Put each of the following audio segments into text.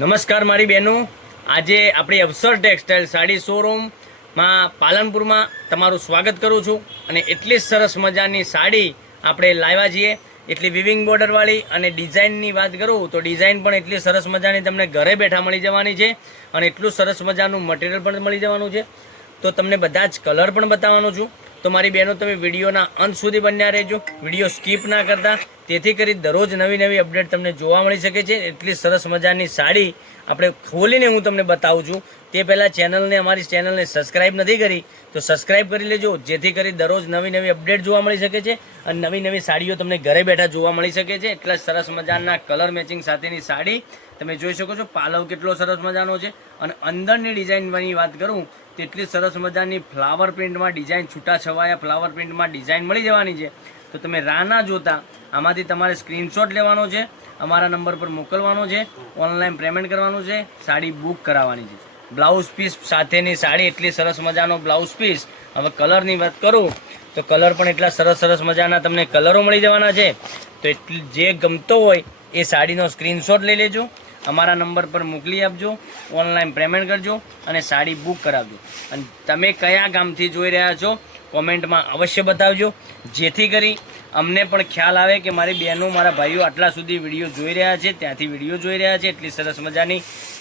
નમસ્કાર મારી બહેનો, આજે આપણી અવસર ટેક્સટાઇલ સાડી શોરૂમમાં પાલનપુરમાં તમારું સ્વાગત કરું છું. અને એટલી સરસ મજાની સાડી આપણે લાવ્યા છીએ. એટલી વિવિંગ બોર્ડરવાળી અને ડિઝાઇનની વાત કરું તો ડિઝાઇન પણ એટલી સરસ મજાની તમને ઘરે બેઠા મળી જવાની છે. અને એટલું સરસ મજાનું મટીરિયલ પણ મળી જવાનું છે. તો તમને બધા જ કલર પણ બતાવવાનો છું. તો મારી બહેનો, તમે વિડીયોના અંત સુધી બન્યા રહેજો, વિડીયો સ્કીપ ના કરતા, તેથી કરી દરરોજ નવી નવી અપડેટ તમને જોવા મળી શકે છે. એટલી સરસ મજાની સાડી આપણે ખોલીને હું તમને બતાવું છું. તે પહેલાં અમારી ચેનલને સબસ્ક્રાઈબ નથી કરી તો સબસ્ક્રાઈબ કરી લેજો, જેથી કરી દરરોજ નવી નવી અપડેટ જોવા મળી શકે છે અને નવી નવી સાડીઓ તમને ઘરે બેઠા જોવા મળી શકે છે. એટલા સરસ મજાના કલર મેચિંગ સાથેની સાડી તમે જોઈ શકો છો. પાલવ કેટલો સરસ મજાનો છે. અને અંદરની ડિઝાઇનની વાત કરું તો એટલી સરસ મજાની ફ્લાવર પ્રિન્ટમાં ડિઝાઇન, છૂટાછવાયા ફ્લાવર પ્રિન્ટમાં ડિઝાઇન મળી જવાની છે. તો તમે રાહ ના જોતા આમાંથી તમારે સ્ક્રીનશોટ લેવાનો છે, અમારા નંબર પર મોકલવાનો છે, ઓનલાઈન પેમેન્ટ કરવાનું છે, સાડી બુક કરાવવાની છે. બ્લાઉઝ પીસ સાથેની સાડી, એટલી સરસ મજાનો બ્લાઉઝ પીસ. હવે કલરની વાત કરું તો કલર પણ એટલા સરસ સરસ મજાના તમને કલરો મળી જવાના છે. તો એટલી જે ગમતો હોય એ સાડીનો સ્ક્રીનશોટ લઈ લેજો, અમારા નંબર પર મોકલી આપજો, ઓનલાઈન પેમેન્ટ કરજો અને સાડી બુક કરાવજો. અને તમે કયા ગામથી જોઈ રહ્યા છો કોમેન્ટમાં અવશ્ય બતાવજો, જેથી કરી અમને પણ ખ્યાલ આવે કે મારી બહેનો, મારા ભાઈઓ આટલા સુધી વિડીયો જોઈ રહ્યા છે, ત્યાંથી વિડીયો જોઈ રહ્યા છે. એટલી સરસ મજાની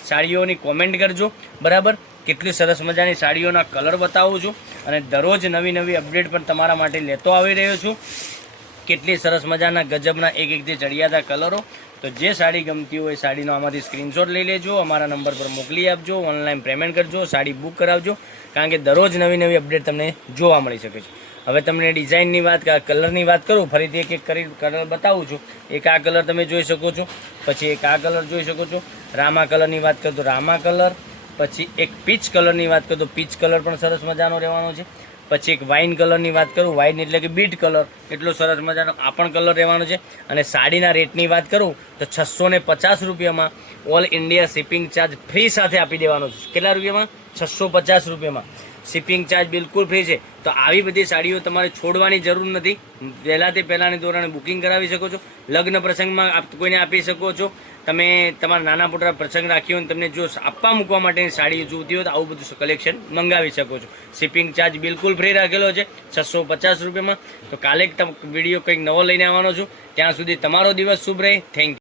સાડીઓની કોમેન્ટ કરજો, બરાબર. કેટલી સરસ મજાની સાડીઓના કલર બતાવું છું અને દરરોજ નવી નવી અપડેટ પણ તમારા માટે લેતો આવી રહ્યો છું. કેટલી સરસ મજાના ગજબના એક એકથી ચડિયાતા કલરો. તો જે સાડી ગમતી હોય સાડીનો આમાંથી સ્ક્રીનશોટ લઈ લેજો, અમારા નંબર પર મોકલી આપજો, ઓનલાઈન પેમેન્ટ કરજો, સાડી બુક કરાવજો, કારણ કે દરરોજ નવી નવી અપડેટ તમને જોવા મળી શકે છે. હવે તમને ડિઝાઇનની વાત, કલરની વાત કરું, ફરીથી એક એક કરી કલર બતાવું છું. એક આ કલર તમે જોઈ શકો છો, પછી એક આ કલર જોઈ શકો છો. રામા કલરની વાત કરું તો રામા કલર, પછી એક પીચ કલરની વાત કરું તો પીચ કલર પણ સરસ મજાનો રહેવાનો છે. પછી એક વાઇન કલરની વાત કરું, વાઇન એટલે કે બીટ કલર, એટલો સરસ મજાનો આ પણ કલર રહેવાનો છે. અને સાડીના રેટની વાત કરું તો 650 રૂપિયામાં all India shipping charge free સાથે આપી દેવાનો છે. કેટલા રૂપિયામાં? 650 રૂપિયામાં શિપિંગ ચાર્જ બિલકુલ ફ્રી છે. તો આવી બધી સાડીઓ તમારે છોડવાની જરૂર નથી. પહેલાંથી પહેલાંની ધોરણે બુકિંગ કરાવી શકો છો. લગ્ન પ્રસંગમાં કોઈને આપી શકો છો. તમે તમારા નાના મોટા પ્રસંગ રાખ્યો અને તમને જો આપવા મૂકવા માટેની સાડી જોઈતી હોય તો આવું બધું કલેક્શન મંગાવી શકો છો. શિપિંગ ચાર્જ બિલકુલ ફ્રી રાખેલો છે 650 રૂપિયામાં. તો કાલે વિડીયો કંઈક નવો લઈને આવવાનો છું. ત્યાં સુધી તમારો દિવસ શુભ રહે. Thank you.